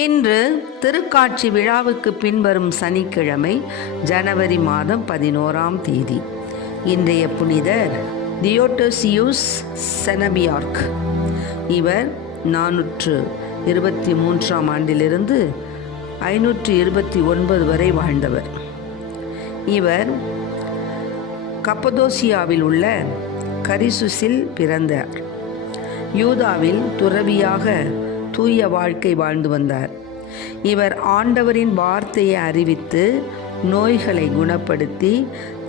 இன்று திருக்காட்சி விழாவுக்கு பின்வரும் சனிக்கிழமை ஜனவரி மாதம் 11ஆம் தேதி. இன்றைய புனிதர் தியோடோசியுஸ் செனபியார்க். இவர் 423ஆம் ஆண்டிலிருந்து 529 வரை வாழ்ந்தவர். இவர் கப்பதோசியாவில் உள்ள கரிசுசில் பிறந்தார். யூதாவில் துறவியாக தூய வாழ்க்கை வாழ்ந்து வந்தார். இவர் ஆண்டவரின் வார்த்தையை அறிவித்து நோய்களை குணப்படுத்தி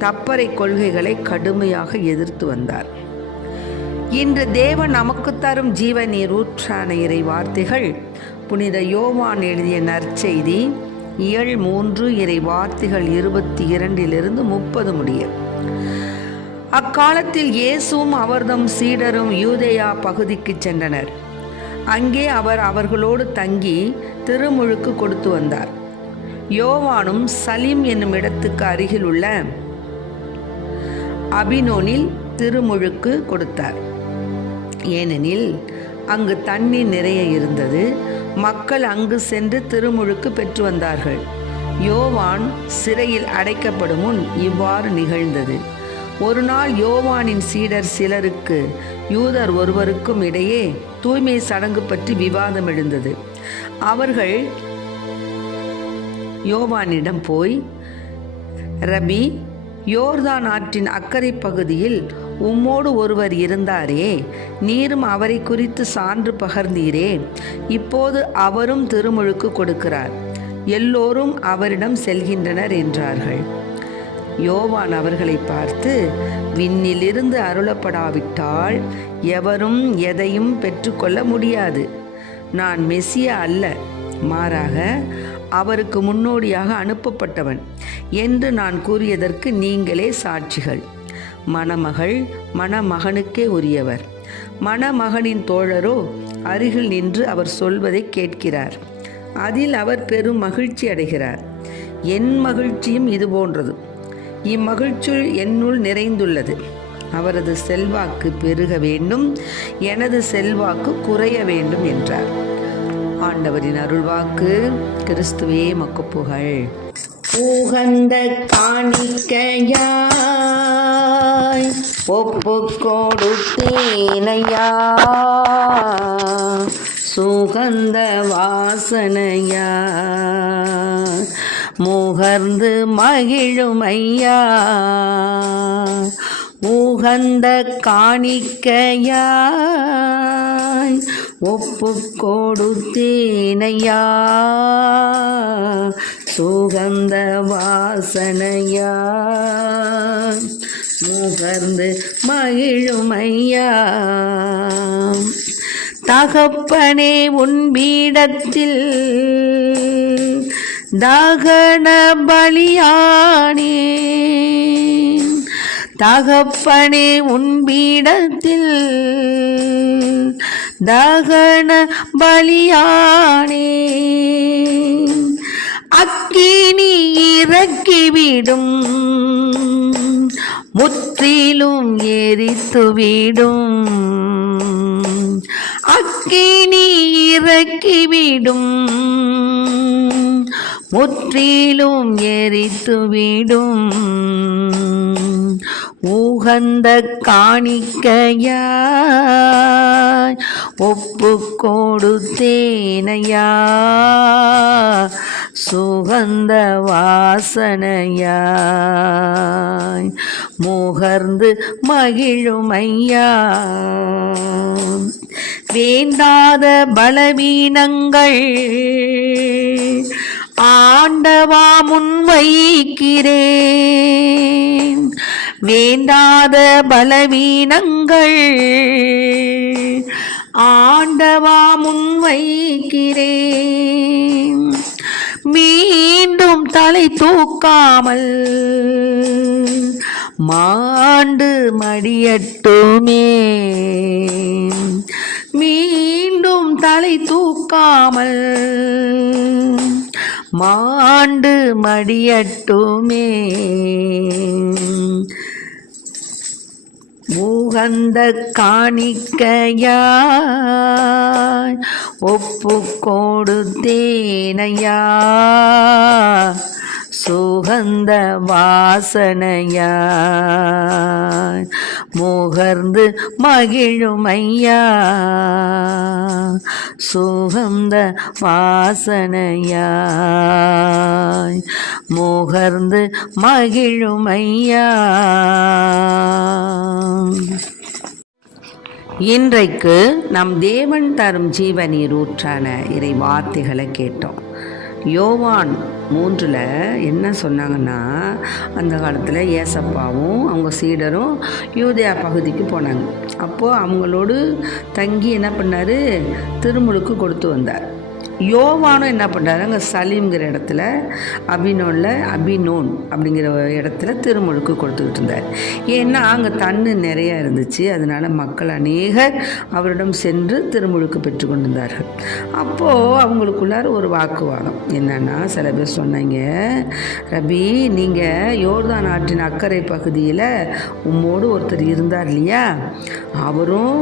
தப்பறை கொள்கைகளை கடுமையாக எதிர்த்து வந்தார். இன்று தேவன் நமக்கு தரும் ஜீவ நீர் ஊற்றான இறை வார்த்தைகள் புனித யோவான் எழுதிய நற்செய்தி 7:3 இறை வார்த்தைகள் 22 30 முடிய. அக்காலத்தில் இயேசுவும் அவர்தம் சீடரும் யூதேயா பகுதிக்கு சென்றனர். அங்கே அவர் அவர்களோடு தங்கி திருமுழுக்கு கொடுத்து வந்தார். யோவானும் சலீம் என்னும் இடத்துக்கு அருகில் உள்ள அபினோனில் திருமுழுக்கு கொடுத்தார். ஏனெனில் அங்கு தண்ணீர் நிறைய இருந்தது. மக்கள் அங்கு சென்று திருமுழுக்கு பெற்று வந்தார்கள். யோவான் சிறையில் அடைக்கப்படும் முன் இவ்வாறு நிகழ்ந்தது. ஒரு நாள் யோவானின் சீடர் சிலருக்கு யூதர் ஒருவருக்கும் இடையே தூய்மை சடங்கு பற்றி விவாதம் எழுந்தது. அவர்கள் யோவானிடம் போய், ரபி, யோர்தான் ஆற்றின் அக்கறை பகுதியில் உம்மோடு ஒருவர் இருந்தாரே, நீரும் அவரை குறித்து சான்று பகர்ந்தீரே, இப்போது அவரும் திருமுழுக்கு கொடுக்கிறார், எல்லோரும் அவரிடம் செல்கின்றனர் என்றார்கள். யோவான் அவர்களை பார்த்து, விண்ணிலிருந்து அருளப்படாவிட்டால் எவரும் எதையும் பெற்றுக்கொள்ள முடியாது. நான் மெசியா அல்ல, மாறாக அவருக்கு முன்னோடியாக அனுப்பப்பட்டவன் என்று நான் கூறியதற்கு நீங்களே சாட்சிகள். மணமகள் மணமகனுக்கே உரியவர். மணமகனின் தோழரோ அருகில் நின்று அவர் சொல்வதை கேட்கிறார். அதில் அவர் பெரும் மகிழ்ச்சி அடைகிறார். என் மகிழ்ச்சியும் இது போன்றது. இம்மகிழ்ச்சி என்னுள் நிறைந்துள்ளது. அவரது செல்வாக்கு பெருக வேண்டும், எனது செல்வாக்கு குறைய வேண்டும் என்றார். ஆண்டவரின் அருள்வாக்கு. கிறிஸ்துவே மக்கு புகழ். உகந்த காணிக்கையாய் ஒப்பு கொடுத்தேனையா, சுகந்த வாசனையா முகர்ந்து மகிழுமையா, உகந்த காணிக்கையாய் ஒப்பு கொடுத்தேனையா, சுகந்த வாசனையா முகர்ந்து மகிழுமையா. தகப்பனே, உன் பீடத்தில் தகன பலியானேன். தகப்பனே, உன் பீடத்தில் தகன பலியானேன். அக்கினி இறக்கிவிடும், முற்றிலும் எரித்துவிடும். அக்கினி இறக்கிவிடும், முற்றிலும் எரித்துவிடும். உகந்த காணிக்கையாய் ஒப்பு கொடுத்தேனையா, சுகந்த வாசனையாய் முகர்ந்து மகிழுமையா. வேண்டாத பலவீனங்கள் ஆண்டவா முன்வைக்கிறேன். வேண்டாத பலவீனங்கள் ஆண்டவா முன்வைக்கிறேன். மீண்டும் தலை தூக்காமல் மாண்டு மடியட்டுமே. மீண்டும் தலை தூக்காமல் மாண்டு மடியட்டுமே. உகந்த காணிக்கையாய் ஒப்பு கொடுத்தேனையா, சுகந்த வாசனையாய் முகர்ந்து மகிழுமையா, சுகந்த வாசனையாய் முகர்ந்து மகிழுமையா. இன்றைக்கு நம் தேவன் தரும் ஜீவநீர் ஊற்றான இறை வார்த்தைகளை கேட்டோம். யோவான் 3 என்ன சொன்னாங்கன்னா, அந்த காலத்தில் ஏசப்பாவும் அவங்க சீடரும் யூதேயா பகுதிக்கு போனாங்க. அப்போது அவங்களோடு தங்கி என்ன பண்ணார், திருமுழுக்கு கொடுத்து வந்தார். யோவானும் என்ன பண்ணுறாரு, அங்கே சலீம்ங்கிற இடத்துல அபினோன் அப்படிங்கிற இடத்துல திருமுழுக்கு கொடுத்துக்கிட்டு இருந்தார். ஏன்னா அங்கே தண்ணி நிறையா இருந்துச்சு. அதனால் மக்கள் அநேகர் அவரிடம் சென்று திருமுழுக்கு பெற்று கொண்டிருந்தார்கள். அப்போது அவங்களுக்குள்ளார ஒரு வாக்குவாதம் என்னன்னா, சில பேர் சொன்னாங்க, ரபி நீங்கள் யோர்தான் ஆற்றின் அக்கறை பகுதியில் உம்மோடு ஒருத்தர் இருந்தார் இல்லையா, அவரும்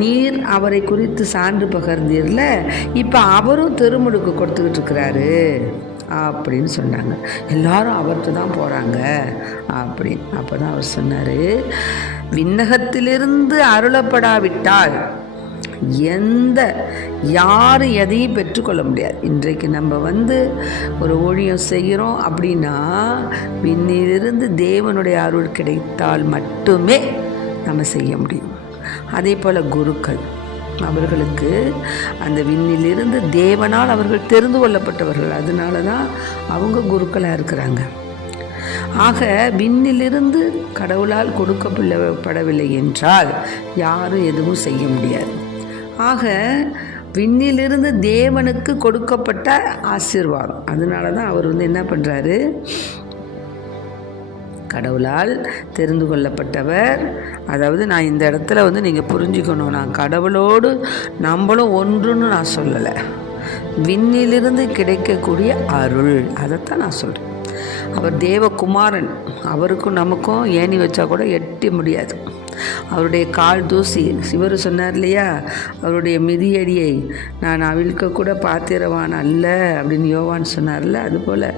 நீர் அவரை குறித்து சான்று பகர்ந்தீர்ல, இப்போ அவரும் திருமுழுக்கு கொடுத்துக்கிட்டு இருக்கிறாரு அப்படின்னு சொன்னாங்க. எல்லாரும் அவர்கிட்ட தான் போகிறாங்க அப்படின்னு. அப்போ தான் அவர் சொன்னார், விண்ணகத்திலிருந்து அருளப்படாவிட்டால் யாரும் எதையும் பெற்றுக்கொள்ள முடியாது. இன்றைக்கு நம்ம ஒரு ஊழியம் செய்கிறோம் அப்படின்னா, விண்ணிலிருந்து தேவனுடைய அருள் கிடைத்தால் மட்டுமே நம்ம செய்ய முடியும். அதே போல் குருக்கள், அவர்களுக்கு அந்த விண்ணிலிருந்து தேவனால் அவர்கள் தெரிந்து கொள்ளப்பட்டவர்கள். அதனால தான் அவங்க குருக்களாக இருக்கிறாங்க. ஆக விண்ணிலிருந்து கடவுளால் கொடுக்கப்படவில்லை என்றால் யாரும் எதுவும் செய்ய முடியாது. ஆக விண்ணிலிருந்து தேவனுக்கு கொடுக்கப்பட்ட ஆசீர்வாதம். அதனால தான் அவர் என்ன பண்ணுறாரு, கடவுளால் தெரிந்து கொள்ளப்பட்டவர். அதாவது நான் இந்த இடத்துல நீங்கள் புரிஞ்சுக்கணும், நான் கடவுளோடு நம்மளும் ஒன்றுன்னு நான் சொல்லலை, விண்ணிலிருந்து கிடைக்கக்கூடிய அருள், அதைத்தான் நான் சொல்கிறேன். அவர் தேவகுமாரன், அவருக்கும் நமக்கும் ஏணி வச்சா கூட எட்ட முடியாது. அவருடைய கால் தூசி, இவர் சொன்னார் இல்லையா, அவருடைய மிதியடியை நான் அவிழ்க்க கூட பாத்திரவான் அல்ல அப்படின்னு யோவான் சொன்னார்ல, அதுபோல்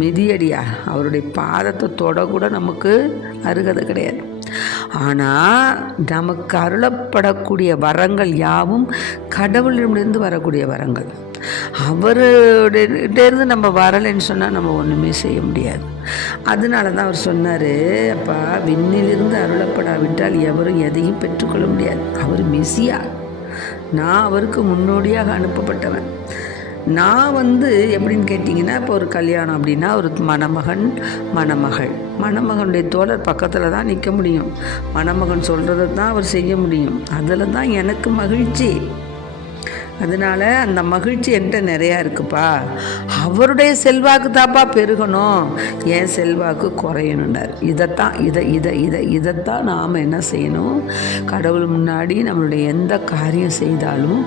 மிதியடியா அவருடைய பாதத்தை தொடக்கூட நமக்கு அருகதை கிடையாது. ஆனால் நமக்கு அருளப்படக்கூடிய வரங்கள் யாவும் கடவுளிடமிருந்து வரக்கூடிய வரங்கள். அவருடையிருந்து நம்ம வரலைன்னு சொன்னால் நம்ம ஒன்றுமே செய்ய முடியாது. அதனால தான் அவர் சொன்னார், அப்பா விண்ணிலிருந்து அருளப்படாவிட்டால் எவரும் எதையும் பெற்றுக்கொள்ள முடியாது. அவர் மெசியா, நான் அவருக்கு முன்னோடியாக அனுப்பப்பட்டவன். நான் எப்படின்னு கேட்டிங்கன்னா, இப்போ ஒரு கல்யாணம் அப்படின்னா ஒரு மணமகன் மணமகள், மணமகனுடைய தோழர் பக்கத்தில் தான் நிற்க முடியும், மணமகன் சொல்கிறத தான் அவர் செய்ய முடியும். அதில் தான் எனக்கு மகிழ்ச்சி. அதனால் அந்த மகிழ்ச்சி என்கிட்ட நிறையா இருக்குப்பா. அவருடைய செல்வாக்கு தாப்பா பெருகணும், என் செல்வாக்கு குறையணுண்டார். இதைத்தான் நாம் என்ன செய்யணும், கடவுள் முன்னாடி நம்மளுடைய எந்த காரியம் செய்தாலும்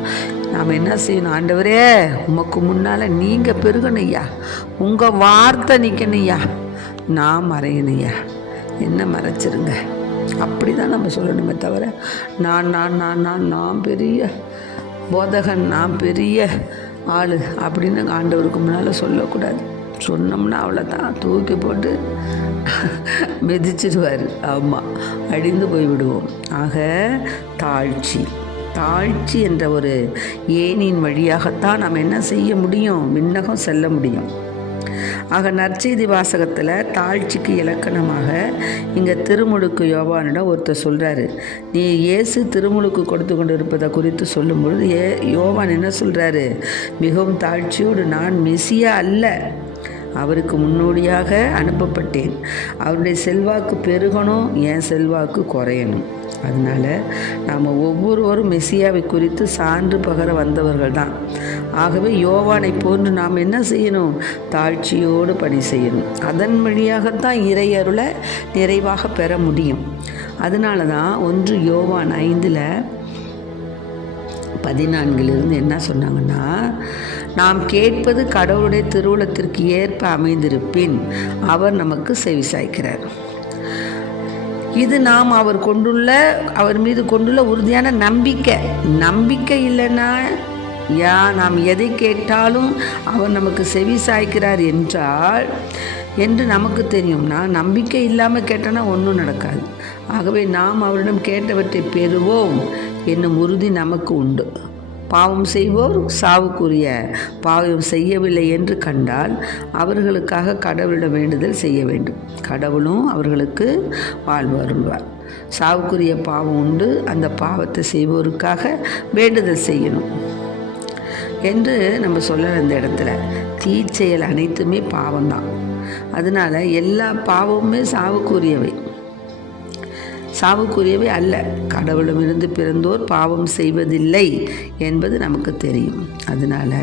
நாம் என்ன செய்யணும், ஆண்டவரே உமக்கு முன்னால் நீங்கள் பெருகணையா, உங்கள் வார்த்தை நிற்கணையா, நான் மறையணையா, என்ன மறைச்சிருங்க, அப்படி தான் நம்ம சொல்லணுமே தவிர நான் பெரிய போதகன், நான் பெரிய ஆள் அப்படின்னு ஆண்டவருக்கு முன்னால் சொல்லக்கூடாது. சொன்னோம்னா அவ்வளோதான், தூக்கி போட்டு மிதிச்சிடுவார். ஆமாம், அடிந்து போய்விடுவோம். ஆக தாழ்ச்சி என்ற ஒரு ஏணியின் வழியாகத்தான் நாம் என்ன செய்ய முடியும், விண்ணகம் செல்ல முடியும். ஆக நற்செய்தி வாசகத்தில் தாழ்ச்சிக்கு இலக்கணமாக இங்கே திருமுழுக்கு யோவானிடம் ஒருத்தர் சொல்கிறாரு. நீ இயேசு திருமுழுக்கு கொடுத்து கொண்டு இருப்பதை குறித்து சொல்லும்பொழுது யோவான் என்ன சொல்கிறாரு, மிகவும் தாழ்ச்சியோடு நான் மெசியா அல்ல, அவருக்கு முன்னோடியாக அனுப்பப்பட்டேன், அவருடைய செல்வாக்கு பெருகணும், என் செல்வாக்கு குறையணும். அதனால் நாம் ஒவ்வொருவரும் மெசியாவை குறித்து சான்று பகர வந்தவர்கள் தான். ஆகவே யோவானை போன்று நாம் என்ன செய்யணும், தாழ்ச்சியோடு பணி செய்யணும். அதன் வழியாகத்தான் இறையருளை நிறைவாக பெற முடியும். அதனால தான் 1 யோவான் 5:14 என்ன சொன்னாங்கன்னா, நாம் கேட்பது கடவுளுடைய திருவுளத்திற்கு ஏற்ப அமைந்திருப்பின் அவர் நமக்கு செவிசாய்க்கிறார். இது நாம் அவர் மீது கொண்டுள்ள உறுதியான நம்பிக்கை இல்லைன்னா நாம் எதை கேட்டாலும் அவர் நமக்கு செவி சாய்க்கிறார் என்று நமக்கு தெரியும். நான் நம்பிக்கை இல்லாமல் கேட்டேன்னா ஒன்றும் நடக்காது. ஆகவே நாம் அவரிடம் கேட்டவற்றை பெறுவோம் என்னும் உறுதி நமக்கு உண்டு. பாவம் செய்வோர் சாவுக்குரிய பாவம் செய்யவில்லை என்று கண்டால் அவர்களுக்காக கடவுளிடம் வேண்டுதல் செய்ய வேண்டும். கடவுளும் அவர்களுக்கு வாழ்வு அருள்வார். சாவுக்குரிய பாவம் உண்டு, அந்த பாவத்தை செய்வோருக்காக வேண்டுதல் செய்யணும் என்று நம்ம சொல்ல. அந்த இடத்துல தீச்செயல் அனைத்துமே பாவம்தான். அதனால் எல்லா பாவமுமே சாவுக்குரியவை அல்ல. கடவுளிடமிருந்து பிறந்தோர் பாவம் செய்வதில்லை என்பது நமக்கு தெரியும். அதனால்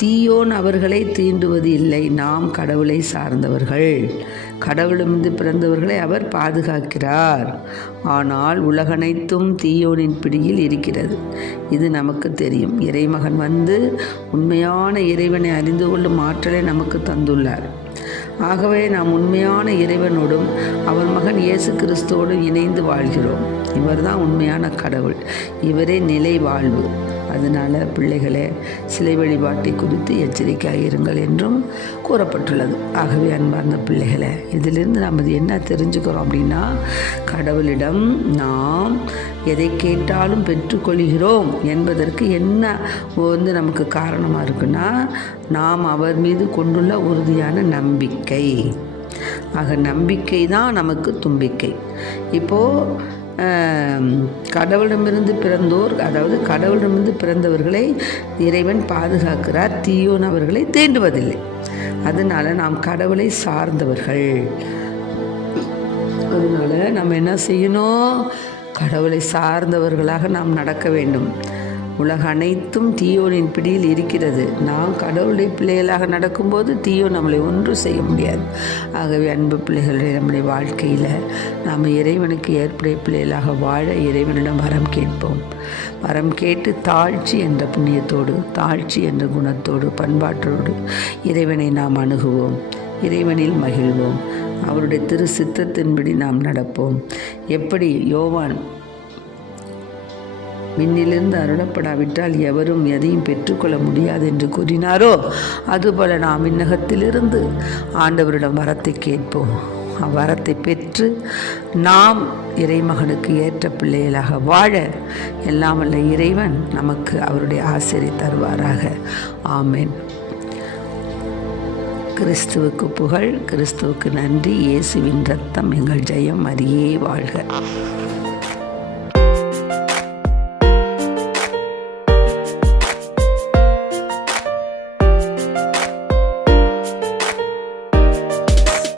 தீயோன் அவர்களை தீண்டுவது இல்லை. நாம் கடவுளை சார்ந்தவர்கள். கடவுளிடமிருந்து பிறந்தவர்களை அவர் பாதுகாக்கிறார். ஆனால் உலகனைத்தும் தீயோனின் பிடியில் இருக்கிறது. இது நமக்கு தெரியும். இறைமகன் வந்து உண்மையான இறைவனை அறிந்து கொள்ளும் ஆற்றலை நமக்கு தந்துள்ளார். ஆகவே நாம் உண்மையான இறைவனோடும் அவர் மகன் இயேசு கிறிஸ்துவோடும் இணைந்து வாழ்கிறோம். இவர்தான் உண்மையான கடவுள். இவரே நிலை வாழ்வு. அதனால் பிள்ளைகளே, சிலை வழிபாட்டை குறித்து எச்சரிக்கையாக இருங்கள் என்றும் கூறப்பட்டுள்ளது. ஆகவே அன்பார்ந்த பிள்ளைகளே, இதிலிருந்து நாம் என்ன தெரிஞ்சுக்கிறோம் அப்படின்னா, கடவுளிடம் நாம் எதை கேட்டாலும் பெற்றுக்கொள்கிறோம் என்பதற்கு என்ன நமக்கு காரணமாக இருக்குன்னா, நாம் அவர் மீது கொண்டுள்ள உறுதியான நம்பிக்கை. ஆக நம்பிக்கை தான் நமக்கு தும்பிக்கை. இப்போது கடவுளிடமிருந்து பிறந்தோர், அதாவது கடவுளிடமிருந்து பிறந்தவர்களை இறைவன் பாதுகாக்கிறார். தீயோன் அவர்களை தீண்டுவதில்லை. அதனால் நாம் கடவுளை சார்ந்தவர்கள். அதனால் நம்ம என்ன செய்யணும்? கடவுளை சார்ந்தவர்களாக நாம் நடக்க வேண்டும். உலக அனைத்தும் தீயோனின் பிடியில் இருக்கிறது. நாம் கடவுளுடைய பிள்ளைகளாக நடக்கும்போது தீயோன் நம்மளை ஒன்றும் செய்ய முடியாது. ஆகவே அன்பு பிள்ளைகளுடைய நம்முடைய வாழ்க்கையில் நாம் இறைவனுக்கு ஏற்புடைய பிள்ளைகளாக வாழ இறைவனிடம் வரம் கேட்போம். வரம் கேட்டு தாழ்ச்சி என்ற புண்ணியத்தோடு, தாழ்ச்சி என்ற குணத்தோடு, பண்பாட்டோடு இறைவனை நாம் அணுகுவோம். இறைவனில் மகிழ்வோம். அவருடைய திரு சித்தத்தின்படி நாம் நடப்போம். எப்படி யோவான் விண்ணிலிருந்து அருளப்படாவிட்டால் எவரும் எதையும் பெற்றுக்கொள்ள முடியாது என்று கூறினாரோ, அதுபோல நாம் விண்ணகத்திலிருந்து ஆண்டவரிடம் வரத்தை கேட்போம். அவ்வரத்தை பெற்று நாம் இறைமகனுக்கு ஏற்ற பிள்ளைகளாக வாழ எல்லாம் வல்ல இறைவன் நமக்கு அவருடைய ஆசிரை தருவாராக. ஆமென். கிறிஸ்துவுக்கு புகழ், கிறிஸ்துவுக்கு நன்றி. இயேசுவின் இரத்தம் எங்கள் ஜெயம். மரியே வாழ்க.